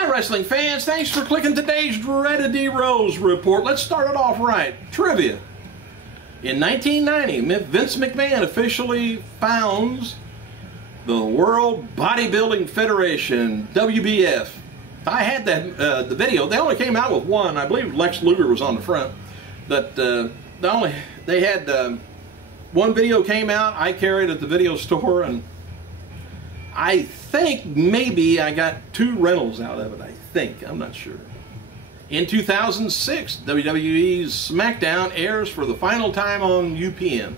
Hi wrestling fans, thanks for clicking today's Dreaded D Rose report. Let's start it off right. Trivia. In 1990, Vince McMahon officially founds the World Bodybuilding Federation, WBF. I had that the video. They only came out with one. I believe Lex Luger was on the front, but they had one video came out. I carried it at the video store, and I think maybe I got 2 rentals out of it. I think, I'm not sure. In 2006, WWE's SmackDown airs for the final time on UPN.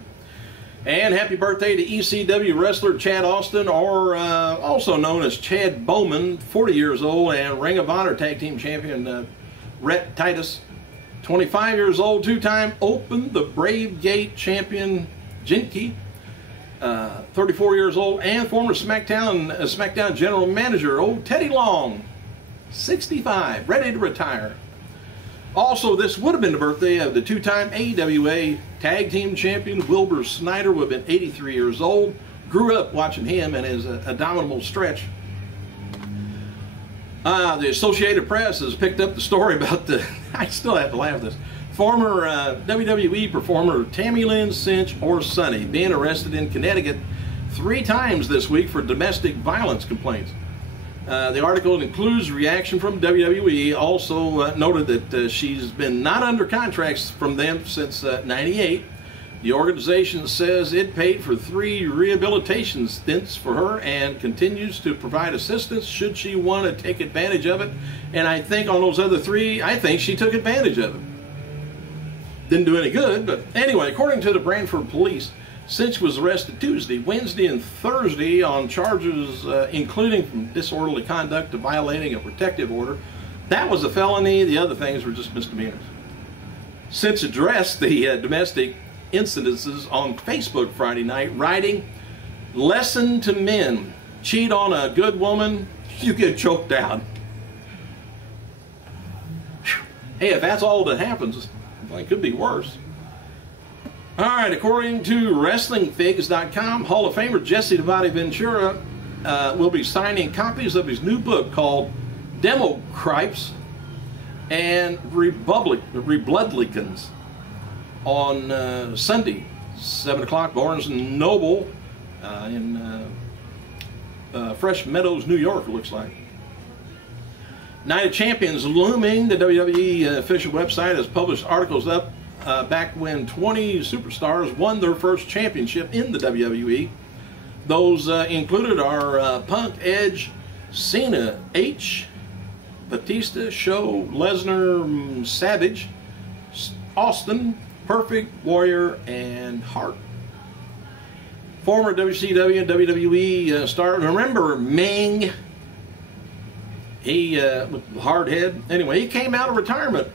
And happy birthday to ECW wrestler Chad Austin, or also known as Chad Bowman, 40 years old, and Ring of Honor Tag Team Champion Rhett Titus, 25 years old, 2-time Open the Brave Gate Champion Jinky, 34 years old, and former SmackDown General Manager, old Teddy Long, 65, ready to retire. Also, this would have been the birthday of the 2-time AWA Tag Team Champion Wilbur Snyder, would have been 83 years old. Grew up watching him and his abominable stretch. The Associated Press has picked up the story about the, I still have to laugh at this, former WWE performer Tammy Lynn Cinch, or Sunny, being arrested in Connecticut 3 times this week for domestic violence complaints. The article includes reaction from WWE. Also noted that she's been not under contracts from them since '98. The organization says it paid for 3 rehabilitation stints for her and continues to provide assistance should she want to take advantage of it. And I think on those other 3, I think she took advantage of it. Didn't do any good, but anyway, according to the Brantford police, Cinch was arrested Tuesday, Wednesday, and Thursday on charges including from disorderly conduct to violating a protective order. That was a felony. The other things were just misdemeanors. Cinch addressed the domestic incidences on Facebook Friday night, writing, "Lesson to men: cheat on a good woman, you get choked out." Hey, if that's all that happens, well, it could be worse. All right, according to WrestlingFigs.com, Hall of Famer Jesse the Body Ventura will be signing copies of his new book called Democripes and Rebloodlicans on Sunday, 7 o'clock, Barnes & Noble in Fresh Meadows, New York, it looks like. Night of Champions looming. The WWE official website has published articles up back when 20 superstars won their first championship in the WWE. Those included are Punk, Edge, Cena, H, Batista, Show, Lesnar, Savage, Austin, Perfect, Warrior, and Hart. Former WCW and WWE star, remember Ming? He, with the hard head. Anyway, he came out of retirement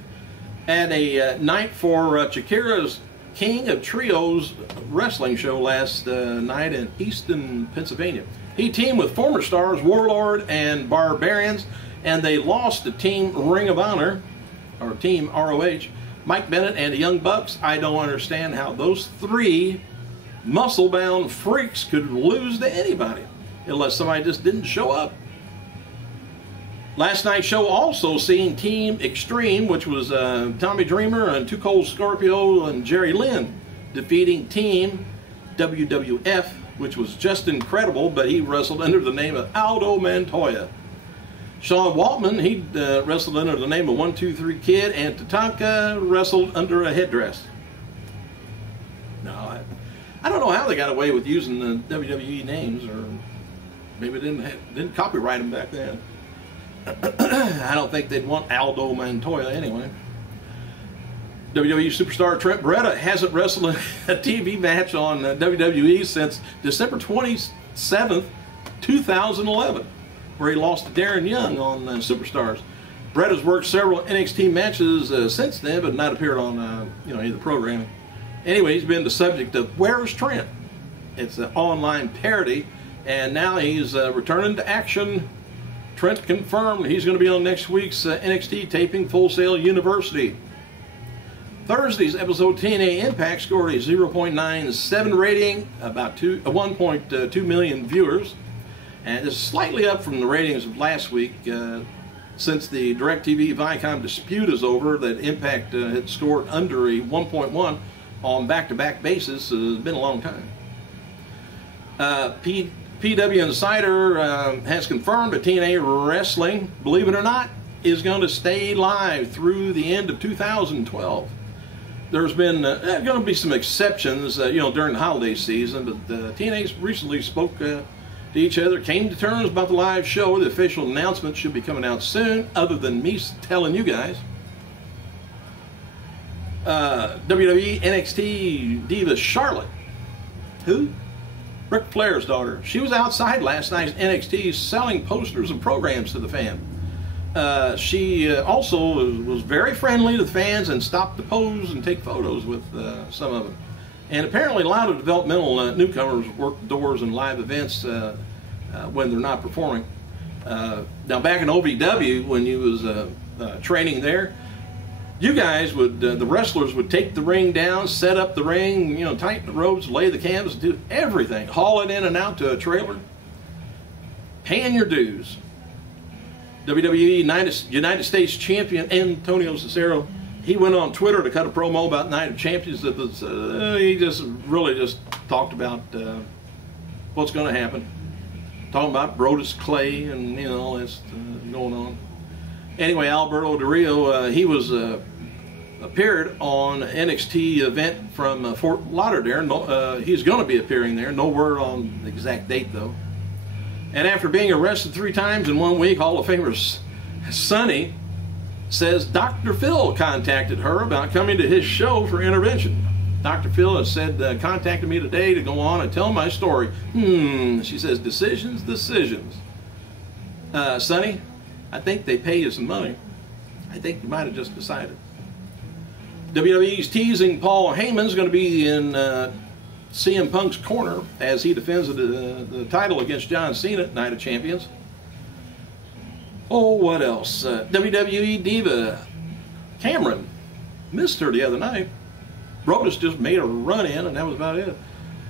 at a night for CHIKARA'S King of Trios wrestling show last night in Easton, Pennsylvania. He teamed with former stars Warlord and Barbarians, and they lost to Team Ring of Honor, or Team ROH, Mike Bennett and the Young Bucks. I don't understand how those 3 muscle-bound freaks could lose to anybody, unless somebody just didn't show up. Last night's show also seen Team Extreme, which was Tommy Dreamer and 2 Cold Scorpio and Jerry Lynn, defeating Team WWF, which was just incredible, but he wrestled under the name of Aldo Montoya. Sean Waltman, he wrestled under the name of 1-2-3 Kid, and Tatanka wrestled under a headdress. No, I don't know how they got away with using the WWE names, or maybe didn't copyright them back then. I don't think they'd want Aldo Montoya anyway. WWE superstar Trent Beretta hasn't wrestled a TV match on WWE since December 27th, 2011, where he lost to Darren Young on Superstars. Beretta's worked several NXT matches since then, but not appeared on either programming. Anyway, he's been the subject of Where's Trent? It's an online parody, and now he's returning to action. Trent confirmed he's going to be on next week's NXT taping Full Sail University. Thursday's episode TNA Impact scored a 0.97 rating, about 1.2 million viewers, and is slightly up from the ratings of last week. since the DirecTV Viacom dispute is over, that Impact had scored under a 1.1 on back-to-back basis. It's been a long time. PW Insider has confirmed that TNA Wrestling, believe it or not, is going to stay live through the end of 2012. There's been going to be some exceptions, during the holiday season, but TNA recently spoke to each other, came to terms about the live show. The official announcement should be coming out soon, other than me telling you guys. WWE NXT diva Charlotte, who? Ric Flair's daughter. She was outside last night at NXT selling posters and programs to the fan. She also was very friendly to the fans and stopped to pose and take photos with some of them. And apparently a lot of developmental newcomers work doors in live events when they're not performing. Now back in OVW, when you was training there, you guys would, the wrestlers would take the ring down, set up the ring, tighten the ropes, lay the canvas, do everything, haul it in and out to a trailer, paying your dues. WWE United States Champion Antonio Cesaro, he went on Twitter to cut a promo about Night of Champions. That was, he just really talked about what's going to happen, talking about Brodus Clay and all that's going on. Anyway, Alberto Del Rio, he was appeared on NXT event from Fort Lauderdale. He's going to be appearing there. No word on the exact date though. And after being arrested 3 times in 1 week, Hall of Famer Sonny says Dr. Phil contacted her about coming to his show for intervention. Dr. Phil has said, contacted me today to go on and tell my story. She says, decisions. Sonny, I think they pay you some money. I think you might have just decided. WWE's teasing Paul Heyman's going to be in CM Punk's corner as he defends the title against John Cena at Night of Champions. Oh, what else? WWE diva Cameron, missed her the other night. Brodus just made a run in and that was about it.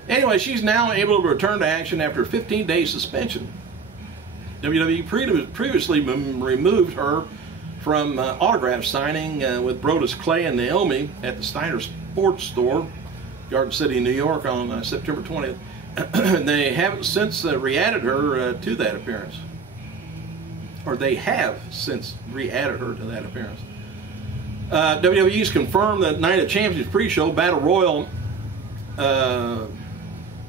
Anyway, she's now able to return to action after a 15-day suspension. WWE previously removed her from autograph signing with Brodus Clay and Naomi at the Steiner Sports Store, Garden City, New York, on September 20th. They haven't since re-added her to that appearance. Or they have since re-added her to that appearance. WWE's confirmed that Night of Champions pre-show Battle Royal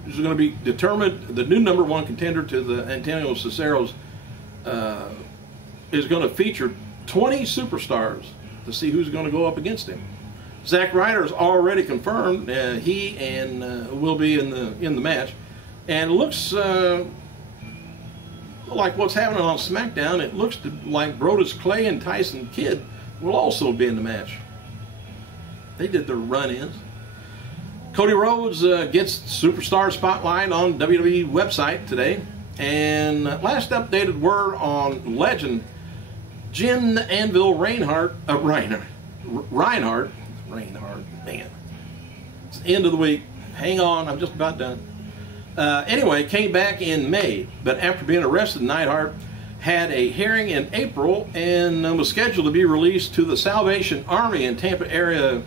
is going to be determined. The new #1 contender to the Antonio Cesaro's is going to feature 20 superstars to see who's going to go up against him. Zack Ryder's already confirmed he will be in the match, and it looks like what's happening on SmackDown. It looks like Brodus Clay and Tyson Kidd will also be in the match. They did their run-ins. Cody Rhodes gets Superstar Spotlight on WWE website today. And last updated word on legend Jim the Anvil Reinhardt, man. It's the end of the week. Hang on, I'm just about done. Anyway, came back in May, but after being arrested, Neidhart had a hearing in April and was scheduled to be released to the Salvation Army in Tampa area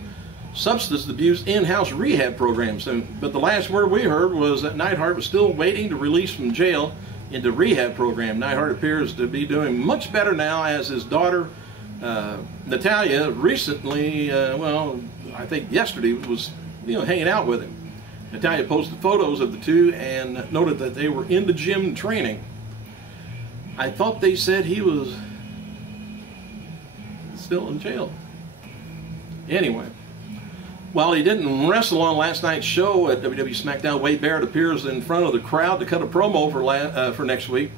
substance abuse in-house rehab program soon. But the last word we heard was that Neidhart was still waiting to release from jail into rehab program. Neidhart appears to be doing much better now, as his daughter Natalia recently, well, I think yesterday, was hanging out with him. Natalia posted photos of the two and noted that they were in the gym training. I thought they said he was still in jail. Anyway, while he didn't wrestle on last night's show at WWE SmackDown, Wade Barrett appears in front of the crowd to cut a promo for next week.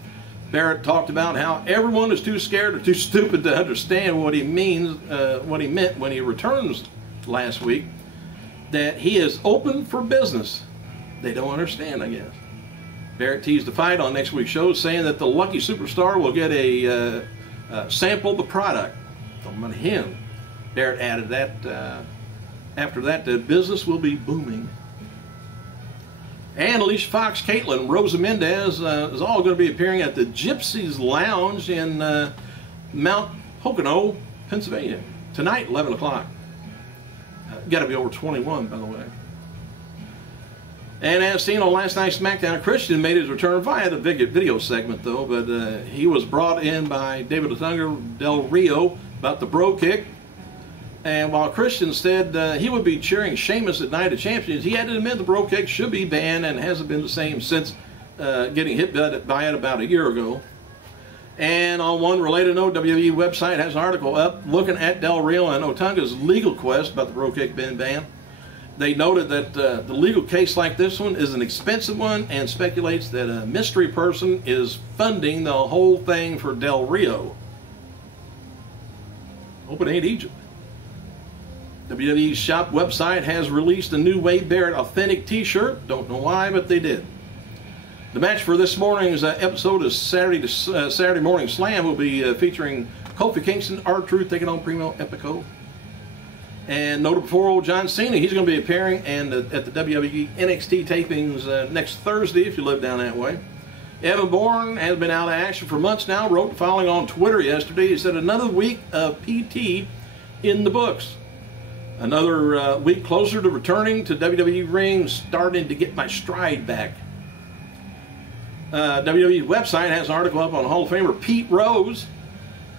Barrett talked about how everyone is too scared or too stupid to understand what he meant when he returns last week. That he is open for business. They don't understand, I guess. Barrett teased the fight on next week's show, saying that the lucky superstar will get a sample of the product from him. Barrett added that after that, the business will be booming. And Alicia Fox, Caitlin, Rosa Mendez is all going to be appearing at the Gypsies Lounge in Mount Pocono, Pennsylvania. Tonight, 11 o'clock. Got to be over 21, by the way. And as seen on last night's SmackDown, Christian made his return via the video segment, though. But he was brought in by David Otunga Del Rio about the bro kick. And while Christian said he would be cheering Sheamus at Night of Champions, he had to admit the bro kick should be banned and hasn't been the same since getting hit by it about a year ago. And on one related note, WWE website has an article up looking at Del Rio and Otunga's legal quest about the bro kick being banned. They noted that the legal case like this one is an expensive one and speculates that a mystery person is funding the whole thing for Del Rio. Hope it ain't Egypt. WWE's shop website has released a new Wade Barrett authentic t-shirt. Don't know why, but they did. The match for this morning's episode of Saturday Morning Slam will be featuring Kofi Kingston, R-Truth taking on Primo Epico. And noted before old John Cena, he's going to be appearing at the WWE NXT tapings next Thursday if you live down that way. Evan Bourne has been out of action for months now, wrote the following on Twitter yesterday. He said, another week of PT in the books. Another week closer to returning to WWE rings, starting to get my stride back. WWE's website has an article up on Hall of Famer Pete Rose,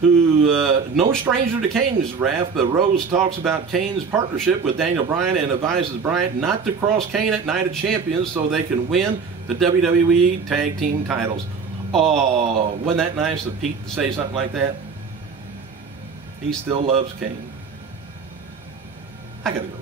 who, no stranger to Kane's wrath, but Rose talks about Kane's partnership with Daniel Bryan and advises Bryan not to cross Kane at Night of Champions so they can win the WWE Tag Team titles. Oh, wasn't that nice of Pete to say something like that? He still loves Kane. I gotta go.